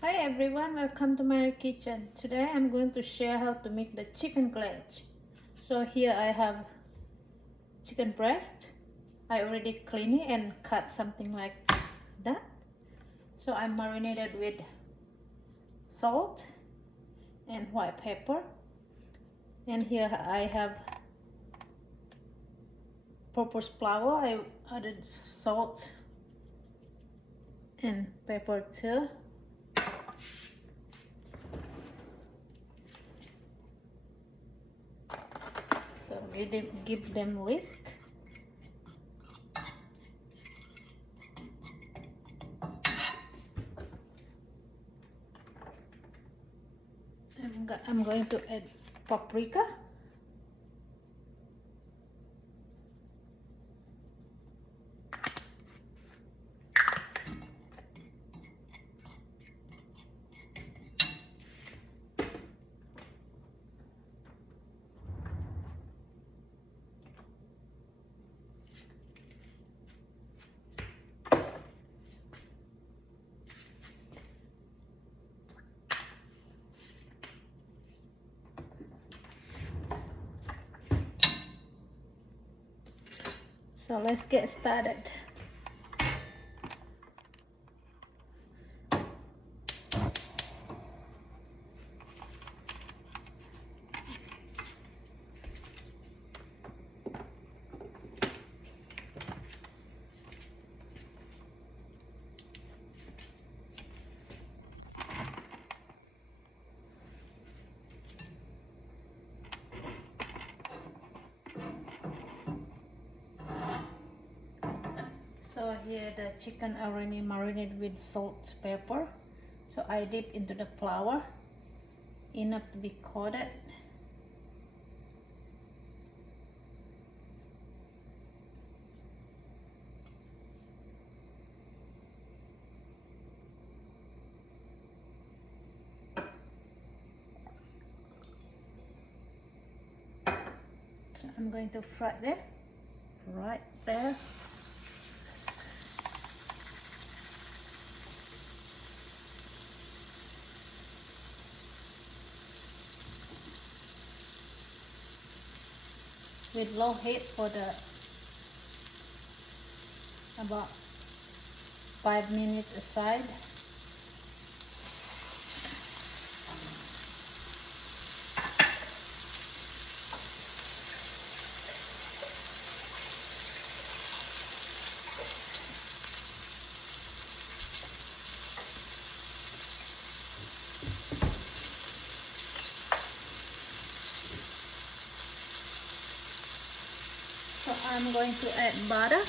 Hi everyone, welcome to my kitchen. Today I'm going to share how to make the chicken glaze. So here I have chicken breast. I already clean it and cut something like that. So I marinated with salt and white pepper. And here I have purpose flour. I added salt and pepper too. So give them whisk. I'm going to add paprika. So let's get started. So here the chicken already marinated with salt, pepper. So I dip into the flour enough to be coated. So I'm going to fry them right there. With low heat for the about 5 minutes aside. So I'm going to add butter.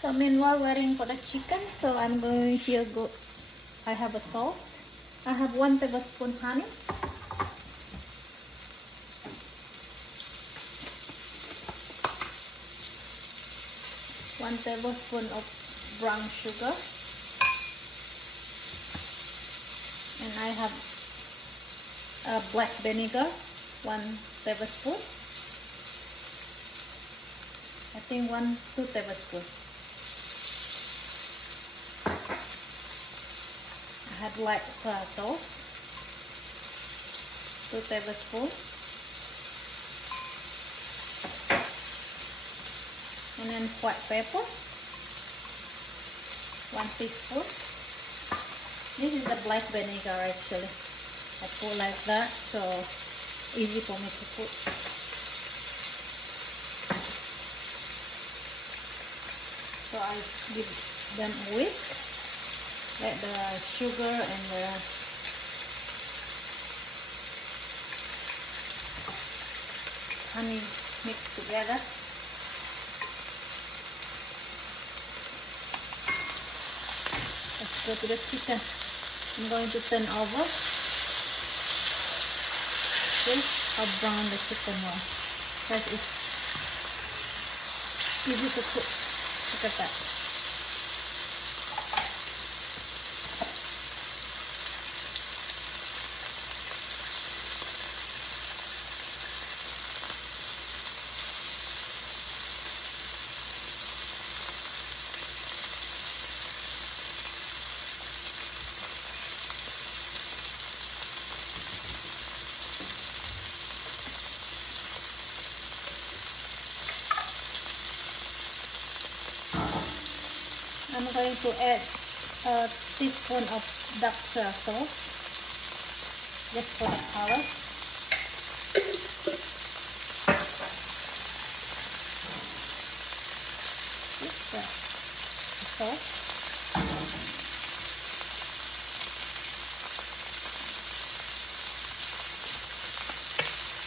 So meanwhile waiting for the chicken, so I'm going here go. I have a sauce. I have 1 tablespoon honey. 1 tablespoon of brown sugar. And I have black vinegar, 1 tablespoon. I think 2 tablespoons. I have light soy sauce, 2 tablespoons. And then white pepper, 1 teaspoon. This is the black vinegar actually. I put like that, so easy for me to put. So I give them a whisk. Let the sugar and the honey mix together. Let's go to the chicken. I'm going to turn over. See how brown the chicken was. That is easy to cook. Look at that. I'm going to add a teaspoon of dark soy sauce just for the color. Just the sauce.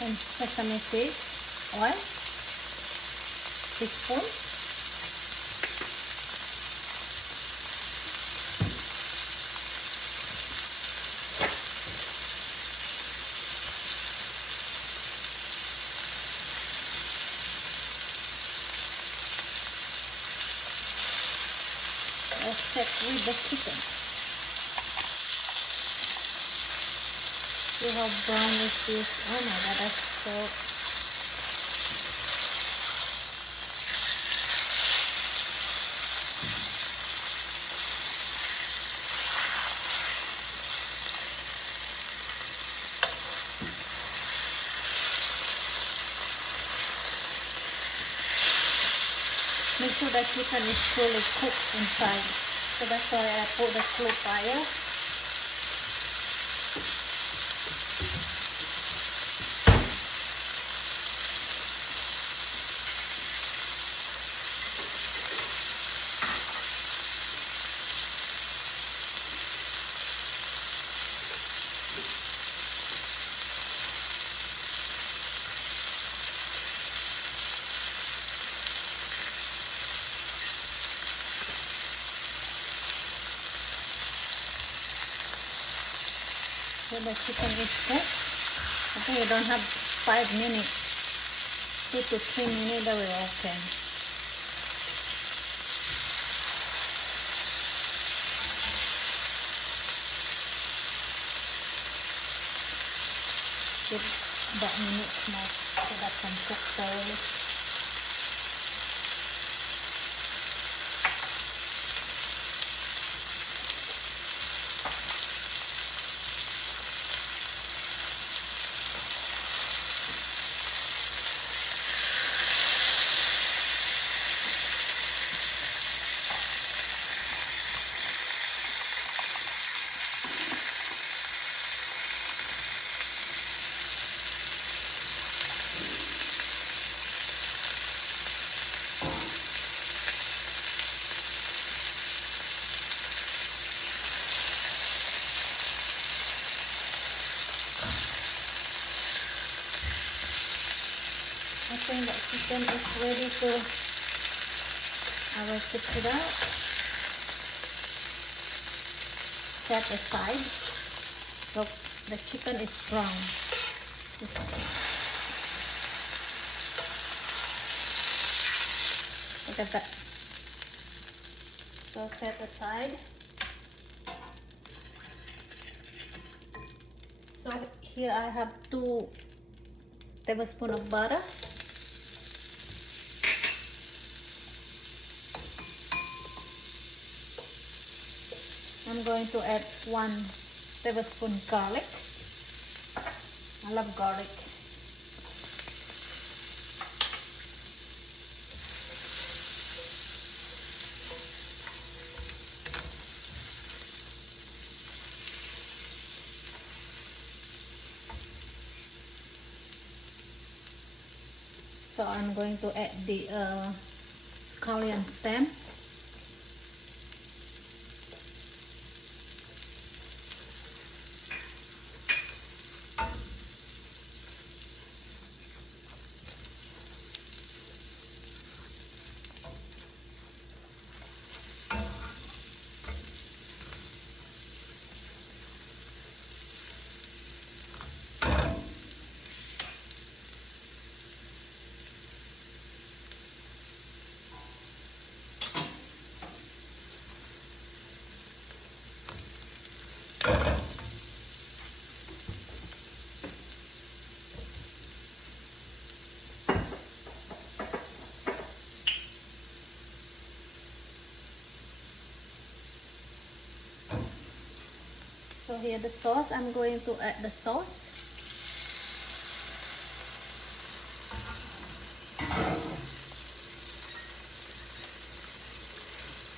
And sesame seed oil, teaspoon. Let's check with the chicken. See how brown it is. Oh my god, that's so... Make sure the chicken is fully cooked inside. So that's why I put the slow fire. So the chicken is cooked. I think you don't have 5 minutes. 2 to 3 minutes, that will be okay. Give that minutes more so that can cook thoroughly. I think the chicken is ready to, I will take it out, set aside. Look, the chicken is brown. Look at that. So set aside. So here I have 2 tablespoons of butter. I'm going to add 1 tablespoon garlic. I love garlic. So I'm going to add the scallion stem. So here the sauce, I'm going to add the sauce.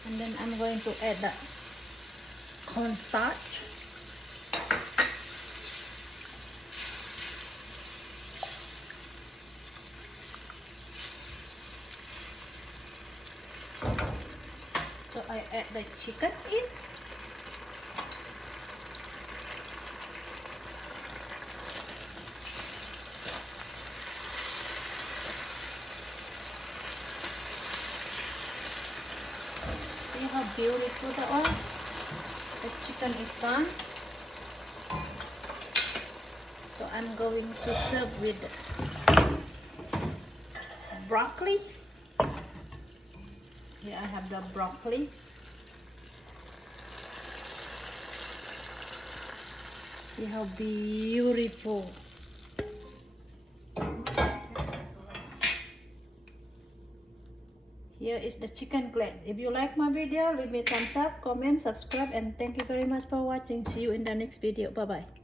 And then I'm going to add the cornstarch. So I add the chicken in. See how beautiful that was? The chicken is done. So I'm going to serve with broccoli. Here I have the broccoli. See how beautiful. Here is the chicken glaze. If you like my video, leave me a thumbs up, comment, subscribe, and thank you very much for watching. See you in the next video. Bye bye.